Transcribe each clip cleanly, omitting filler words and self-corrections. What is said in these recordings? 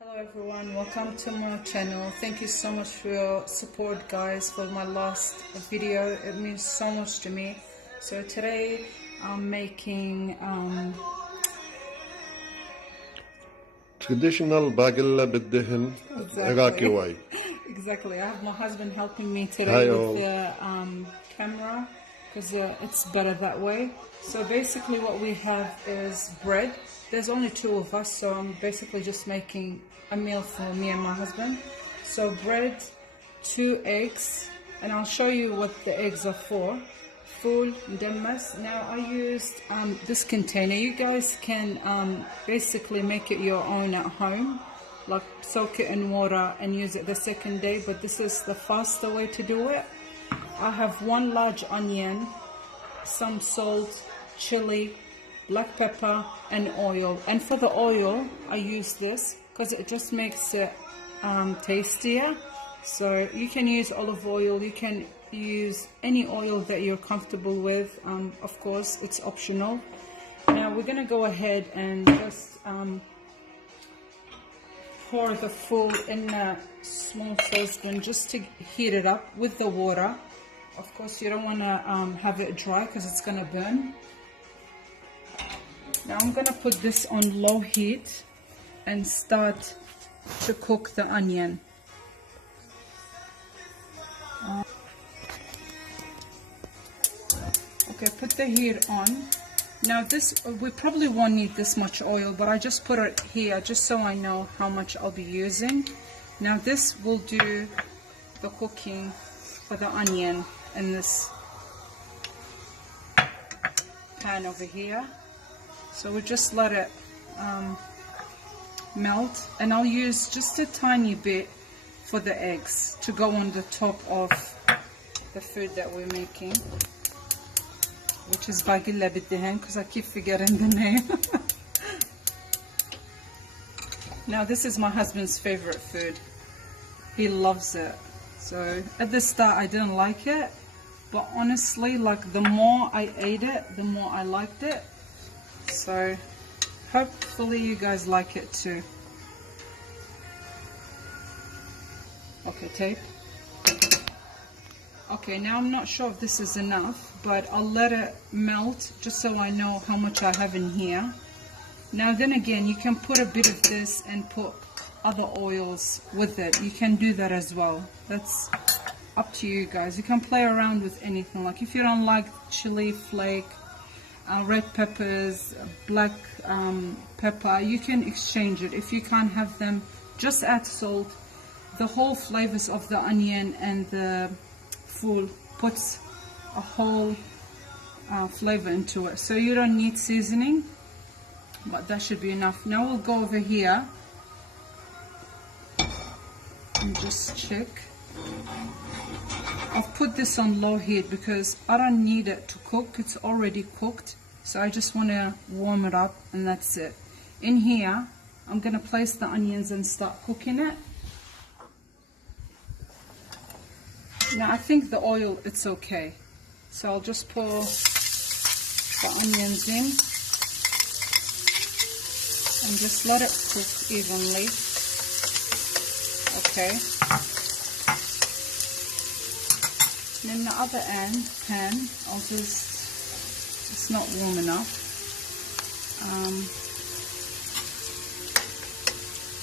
Hello everyone, welcome to my channel. Thank you so much for your support, guys, for my last video. It means so much to me. So today I'm making traditional bagila-bil-dihin Iraqi way. Exactly. I have my husband helping me today with the camera because it's better that way. So basically what we have is bread. There's only two of us, so I'm basically just making a meal for me and my husband. So bread, 2 eggs, and I'll show you what the eggs are for. Full mdammas. Now I used this container. You guys can basically make it your own at home, like soak it in water and use it the second day, but this is the faster way to do it. I have 1 large onion, some salt, chili, black pepper and oil. And for the oil I use this because it just makes it tastier. So you can use olive oil, you can use any oil that you're comfortable with. Of course it's optional. Now we're gonna go ahead and just pour the full in a small saucepan just to heat it up with the water. Of course you don't want to have it dry because it's gonna burn. Now I'm gonna put this on low heat and start to cook the onion. Okay, put the heat on. Now this, we probably won't need this much oil, but I just put it here just so I know how much I'll be using. Now this will do the cooking for the onion in this pan over here. So we just let it melt, and I'll use just a tiny bit for the eggs to go on the top of the food that we're making, which is bagila-bil-dihin, because I keep forgetting the name. Now this is my husband's favorite food. He loves it. So at the start I didn't like it, but honestly, like, the more I ate it, the more I liked it. So hopefully you guys like it too. Okay, tape. Okay, now I'm not sure if this is enough, but I'll let it melt just so I know how much I have in here. Now then again, you can put a bit of this and put other oils with it. You can do that as well. That's up to you guys. You can play around with anything. Like if you don't like chili flake, red peppers, black pepper, you can exchange it. If you can't have them, just add salt. The whole flavors of the onion and the full puts a whole flavor into it. So you don't need seasoning, but that should be enough. Now we'll go over here and just check. I've put this on low heat because I don't need it to cook. It's already cooked. So I just want to warm it up, and that's it. In here, I'm going to place the onions and start cooking it. Now I think the oil, it's okay. So I'll just pour the onions in and just let it cook evenly. Okay. And in the other pan, I'll just, it's not warm enough.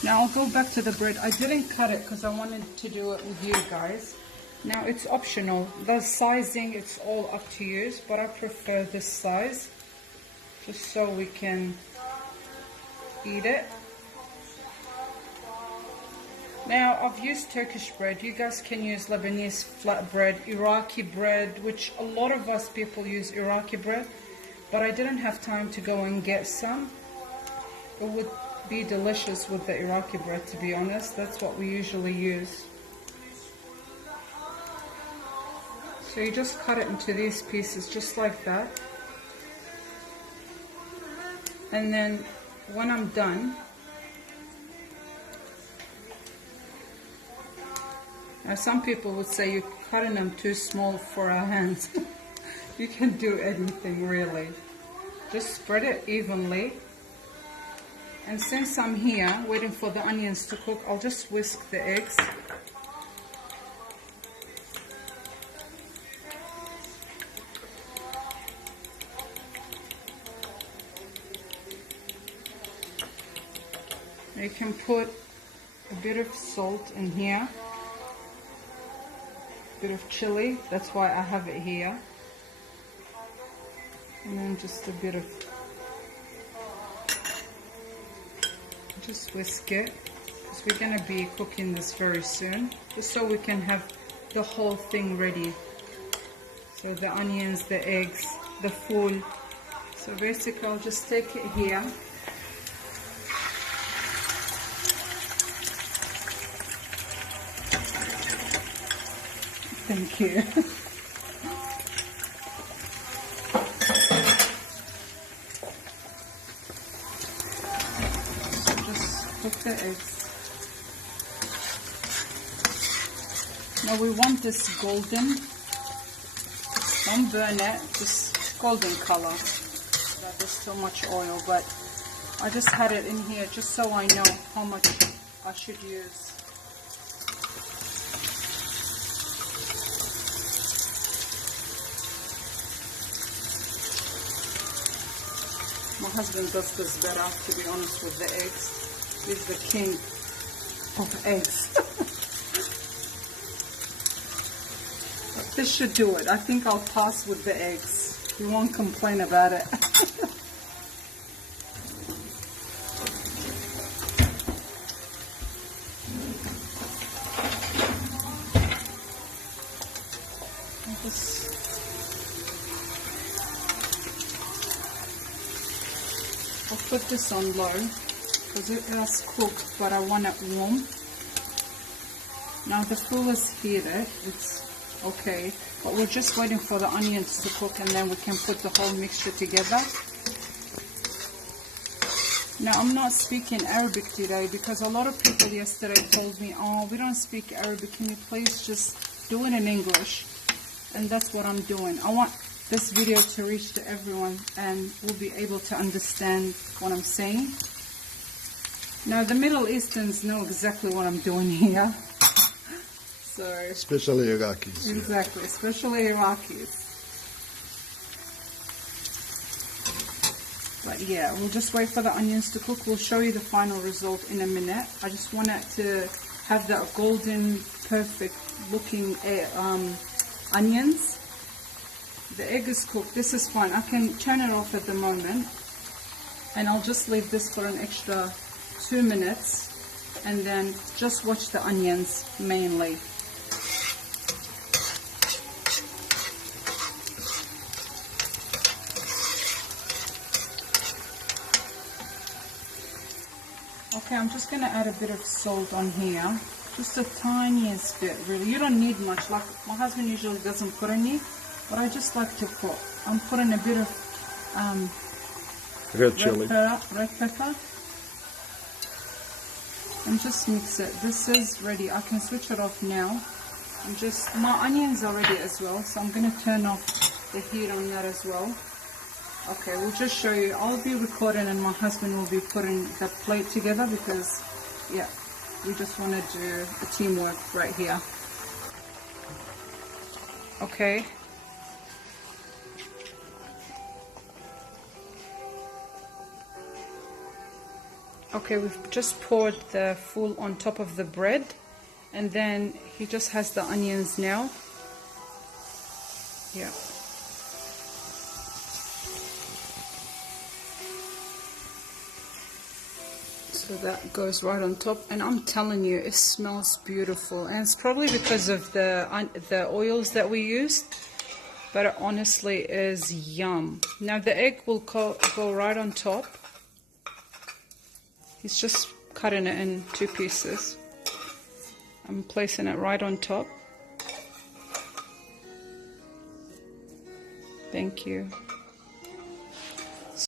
Now I'll go back to the bread. I didn't cut it because I wanted to do it with you guys. Now it's optional. The sizing, it's all up to you, but I prefer this size just so we can eat it. Now I've used Turkish bread. You guys can use Lebanese flatbread, Iraqi bread, which a lot of us people use Iraqi bread, but I didn't have time to go and get some. It would be delicious with the Iraqi bread, to be honest. That's what we usually use. So you just cut it into these pieces just like that. And then when I'm done, now some people would say you're cutting them too small for our hands. You can do anything really. Just spread it evenly And since I'm here waiting for the onions to cook, I'll just whisk the eggs. You can put a bit of salt in here, a bit of chili, that's why I have it here, and then just a bit of, just whisk it, because we're going to be cooking this very soon, just so we can have the whole thing ready. So the onions, the eggs, the full. So basically I'll just take it here. Thank you. Just cook the eggs. Now we want this golden. Don't burn it, just golden color. There's so much oil, but I just had it in here just so I know how much I should use. My husband does this better, to be honest, with the eggs. He's the king of eggs. This should do it. I think I'll pass with the eggs. You won't complain about it. I'll put this on low because it has cooked, but I want it warm. Now the food is heated, it's okay, but we're just waiting for the onions to cook and then we can put the whole mixture together. Now I'm not speaking Arabic today because a lot of people yesterday told me, oh, we don't speak Arabic, can you please just do it in English? And that's what I'm doing. I want this video to reach to everyone and will be able to understand what I'm saying. Now the Middle Easterns know exactly what I'm doing here. So especially Iraqis. Exactly, especially Iraqis. But yeah, we'll just wait for the onions to cook. We'll show you the final result in a minute. I just want it to have that golden, perfect looking onions. The egg is cooked. This is fine. I can turn it off at the moment. And I'll just leave this for an extra 2 minutes. And then just watch the onions mainly. Okay, I'm just going to add a bit of salt on here. Just the tiniest bit, really. You don't need much. Like, my husband usually doesn't put any. But I just like to put, I'm putting a bit of red chili, red pepper, and just mix it. This is ready. I can switch it off now. I'm just, my onions are ready as well, so I'm going to turn off the heat on that as well. Okay, we'll just show you. I'll be recording and my husband will be putting the plate together because, yeah, we just want to do a teamwork right here. Okay. Okay, we've just poured the full on top of the bread, and then he just has the onions now. Yeah. So that goes right on top, and I'm telling you, it smells beautiful, and it's probably because of the oils that we used, but it honestly is yum. Now the egg will go right on top. He's just cutting it in 2 pieces. I'm placing it right on top. Thank you.